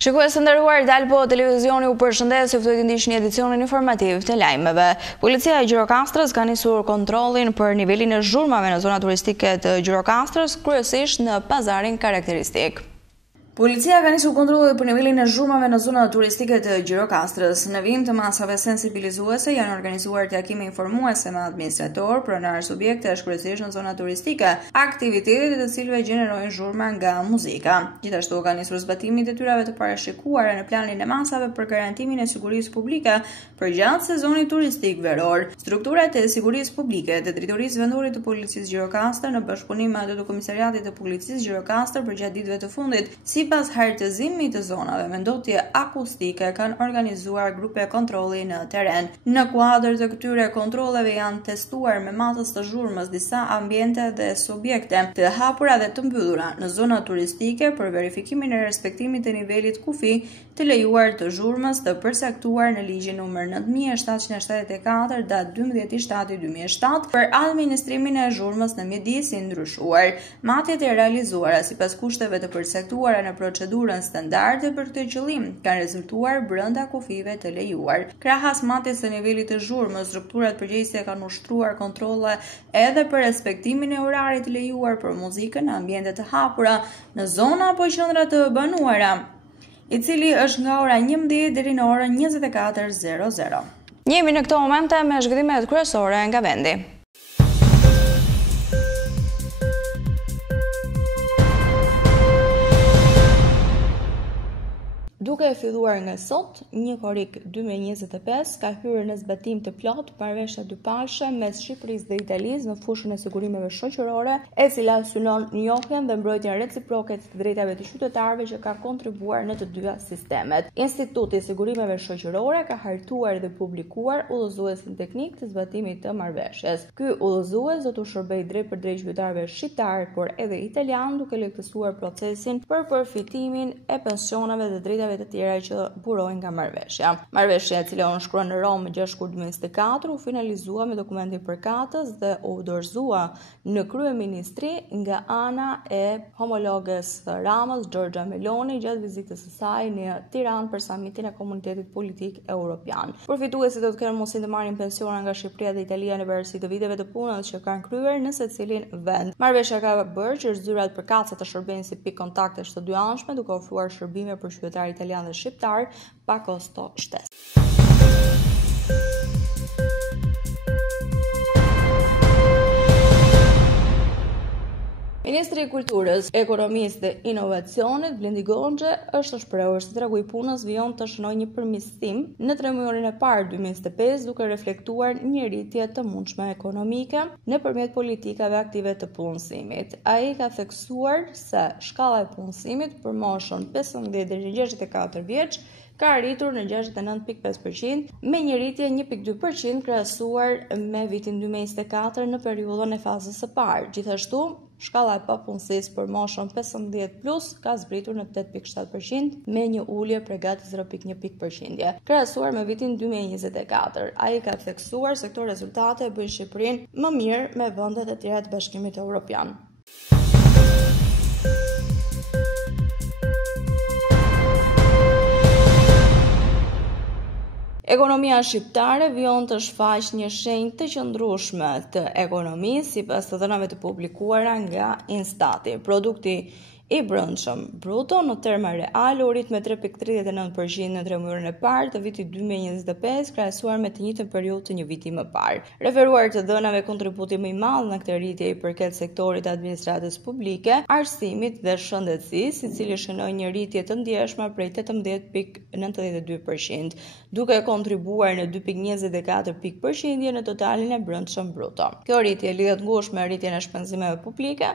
Shikues të nderuar, Dalpo Televizioni u përshëndes, juftoj të ndiqni edicionin informativ të lajmeve. Policia e Gjirokastrës ka nisur kontrollin për nivelin e zhurmave në zona turistike të Gjirokastrës, kryesisht në pazarin karakteristik. Policia ka nisur kontrollet për nivelin e zhurmave në zona turistike të Gjirokastrës. Në vijim të masave sensibilizuese janë organizuar takime informuese me administrator, pronar subjekte kryesisht në zona turistike, aktivitetet të cilëve gjenerojnë zhurma nga muzika. Gjithashtu ka nisur zbatimi i detyrave të parashikuara në planin e masave për garantimin e sigurisë publike përgjatë sezonit turistik veror. Strukturat e sigurisë publike të Drejtorisë Vendore të Policisë Gjirokastër në bashkëpunim me ato të Komisariatit të Policisë Gjirokastër përgjatë ditëve të fundit, sipas hartëzimit të zonave me ndotje akustike, kanë organizuar grupe kontrolli në terren. Në kuadër të këtyre kontrolleve janë testuar me masës të zhurmës disa ambiente dhe subjekte të hapura dhe të mbyllura në zona turistike për verifikimin e respektimit të nivelit kufi të lejuar të zhurmës të përcaktuar në ligjin numër 9774 datë 12/7/2007 për administrimin e zhurmës në mjedis i ndryshuar. Matjet e realizuara sipas kushteve të përcaktuara në procedurën standarde për këtë qëllim kanë rezultuar brenda kufive të lejuar. Krahas matjes së nivelit të zhurmës, strukturat përgjegjëse kanë ushtruar kontrolle edhe për respektimin e orarit të lejuar për muzikën në ambiente të hapura në zona apo qendra të banuara, i cili është nga ora 11 deri në orën 24:00. Jemi në këto momente me zhvillimet kryesore nga vendi. Duke filluar nga sot, 1 korrik 2025 ka hyrë në zbatim të plot marrëveshja dypalshe mes Shqipërisë dhe Italisë në fushën e sigurimeve shoqërore, e cila synon njohjen dhe mbrojtjen reciproke të drejtave të qytetarëve që ka kontribuar në të dyja sistemet. Instituti i Sigurimeve Shoqërore ka hartuar dhe publikuar udhëzuesin teknik të zbatimit të marrëveshjes. Ky udhëzues do të shërbejë drejt për drejt qytetarëve shqiptar, por edhe italian, duke lehtësuar procesin për përfitimin e pensioneve dhe drejtave të tjera që burojnë nga marrëveshja. Marrëveshja, e cila u nënshkrua në Romë 6 shkurt 2024, u finalizua me dokumentin përkatës dhe u dorëzua në kryeministri nga ana e homologes Ramës, Giorgia Meloni, gjatë vizitës së saj në Tiranë për samitin e Komunitetit Politik Evropian. Përfituesit do të kenë mundësi të marrin pensiona nga Shqipëria dhe Italia në varësi të viteve të punës që kanë kryer në secilin vend. Marrëveshja ka bërë që zyrat përkatëse të shërbejnë si pikë kontaktesh të dy anshme, duke ofruar shërbime për qytetarë italian dhe shqiptar pa kosto shtesë. Ministri i Kulturës, Ekonomisë dhe Inovacionit, Blendi Goxha, është shprehur se tregu i punës vijon të shënojë një përmirësim në 3 muajin e parë 2025, duke reflektuar një rritje të mundshme ekonomike nëpërmjet politikave aktive të punësimit. Ai ka theksuar se shkalla e punësimit për moshën 15 deri në 64 vjeç ka arritur në 69.5% me një rritje 1.2% krahasuar me vitin 2024 në periudhën e fazës së parë. Gjithashtu, shkalla e papunësisë për moshën 15+ ka zbritur në 8.7% me një ulje prej gati 0.1%, krahasuar me vitin 2024. Ai ka theksuar se këto rezultate e bëjnë Shqipërinë më mirë me vendet e tjera të Bashkimit Evropian. Ekonomia shqiptare vijon të shfaqë një shenjë të qëndrueshme të ekonomisë sipas të dhënave të publikuara nga Instati. Produkti i brendshëm bruto në terma real u rrit me 3.39% në 3 muajin e parë të vitit 2025, krahasuar me të njëjtën periudhë të një viti më parë. Referuar të dhënave, kontributi më i madh në këtë rritje i përket sektorit të administratës publike, arsimit dhe shëndetësisë, i cili shënoi një rritje të ndjeshme prej 18.92%, duke kontribuar në 2.24% në totalin e brendshëm bruto. Kjo rritje lidhet ngushtë me rritjen e shpenzimeve publike,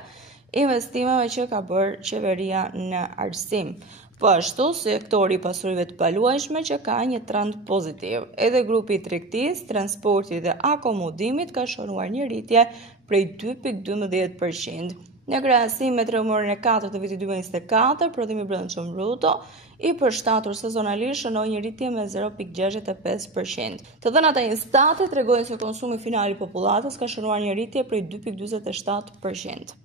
investimeve që ka bërë qeveria në arsim. Po ashtu, sektori i pasurive të paluajshme që ka një trend pozitiv. Edhe grupi i tregtisë, transportit dhe akomodimit ka shënuar një rritje prej 2.12%. Në krahasim me 3 muajin e 4 të vitit 2024, prodhimi brendshëm bruto i përshtatur sezonalisht shënoi një rritje me 0.65%. Të dhënat e Instatit tregojnë se konsumi final i popullatës ka shënuar një rritje prej 2.47%.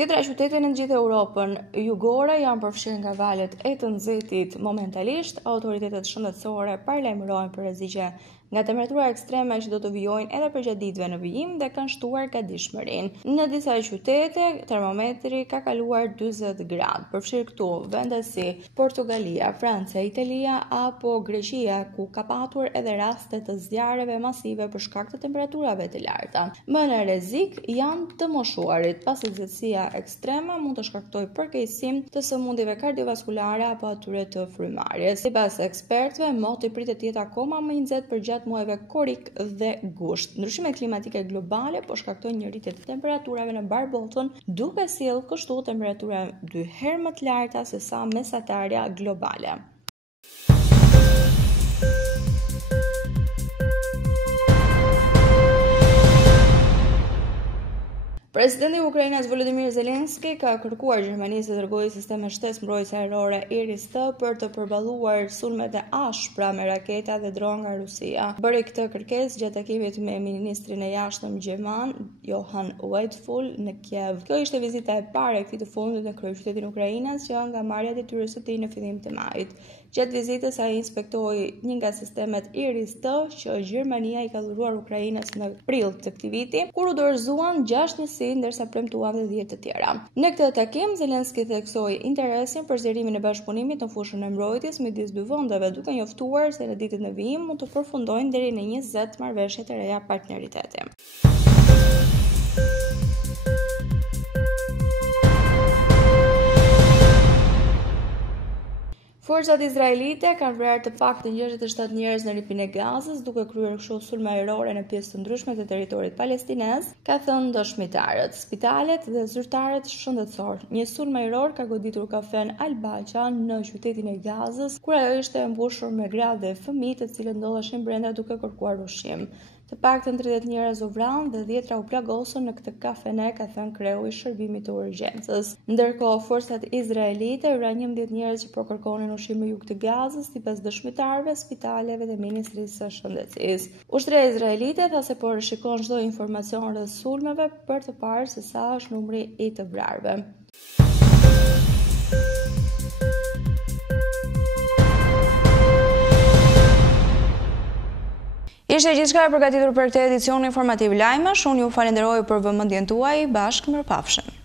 Dhjetra qytete në gjithë Europën jugore janë përfshirë nga valet e të nxehtit momentalisht. Autoritetet shëndetësore paralajmërojnë për rreziqe nga temperatura ekstreme që do të vijojnë edhe përgjatë ditëve në vijim dhe kanë shtuar gatishmërinë. Në disa qytete termometri ka kaluar 40 gradë. Përfshirë këtu vende si Portugalia, Franca, Italia apo Greqia, ku ka patur edhe raste të zjarreve masive për shkak të temperaturave të larta. Më në rrezik janë të moshuarit, pasi nxehtësia ekstreme mund të shkaktojë përkeqësim të sëmundjeve kardiovaskulare apo atyre të frymarrjes. Sipas ekspertëve, moti pritet të jetë akoma më i nxehtë përgjatë muajve korrik dhe gusht. Ndryshimet klimatike globale po shkaktojnë një rritje të temperaturave në mbar botën, duke sjellë kështu temperatura 2 herë më të larta se sa mesatarja globale. Presidenti i Ukrainës Volodymyr Zelensky ka kërkuar Gjermanisë të dërgojë sisteme shtesë-mbrojtëse ajrore Iris-T për të përballuar sulmet e ashpra me raketa dhe dronë nga Rusia. Bëri këtë kërkesë gjatë takimit me ministrin e jashtëm gjerman Johan Wadefull në Kiev. Kjo ishte vizita e parë e këtij të fundit në kryeqytetin e Ukrainës që nga marrja e detyrës së tij në fillim të majit. Gjatë vizitës ai inspektoi një nga sistemet Iris-T që Gjermania i ka dhuruar Ukrainës në prill të këtij viti, kur u dorëzuan 6 njësi ndërsa premtuan dhe 10 të tjera. Në këtë takim Zelensky theksoi interesin për zgjerimin e bashkëpunimit në fushën e mbrojtjes midis dy vendeve, duke njoftuar se në ditët në vijim mund të përfundojnë deri në 20 marrëveshje të reja partneriteti. Forcat izraelite kanë vrarë të paktën 67 njerëz në rripin e Gazës, duke kryer kështu sulme ajrore në pjesë të ndryshme të territorit palestinez, ka thënë dëshmitarët. Spitalet dhe zyrtarët shëndetësor. Një sulm ajror ka goditur kafen Al-Baqa në qytetin e Gazës, kur ajo ishte mbushur me gra dhe fëmijë të cilët ndodheshin brenda duke kërkuar ushqim. Të paktën 30 njerëz u vranë dhe 10 u plagosën në këtë kafene, ka thënë kreu i shërbimit të urgjencës. Ndërkohë, forcat izraelite vranë 11 njerëz që po kërkonin ushqim në jug të Gazës, sipas dëshmitarëve, spitaleve dhe Ministrisë së Shëndetësisë. Ushtria izraelite tha se po rishikon çdo informacion rreth sulmeve për të parë se sa është numri i të vrarëve. Ishte gjithçka e përgatitur për këtë edicion informativ lajmesh. Unë ju falenderoj për vëmendjen tuaj. Bashkë mirëpafshim.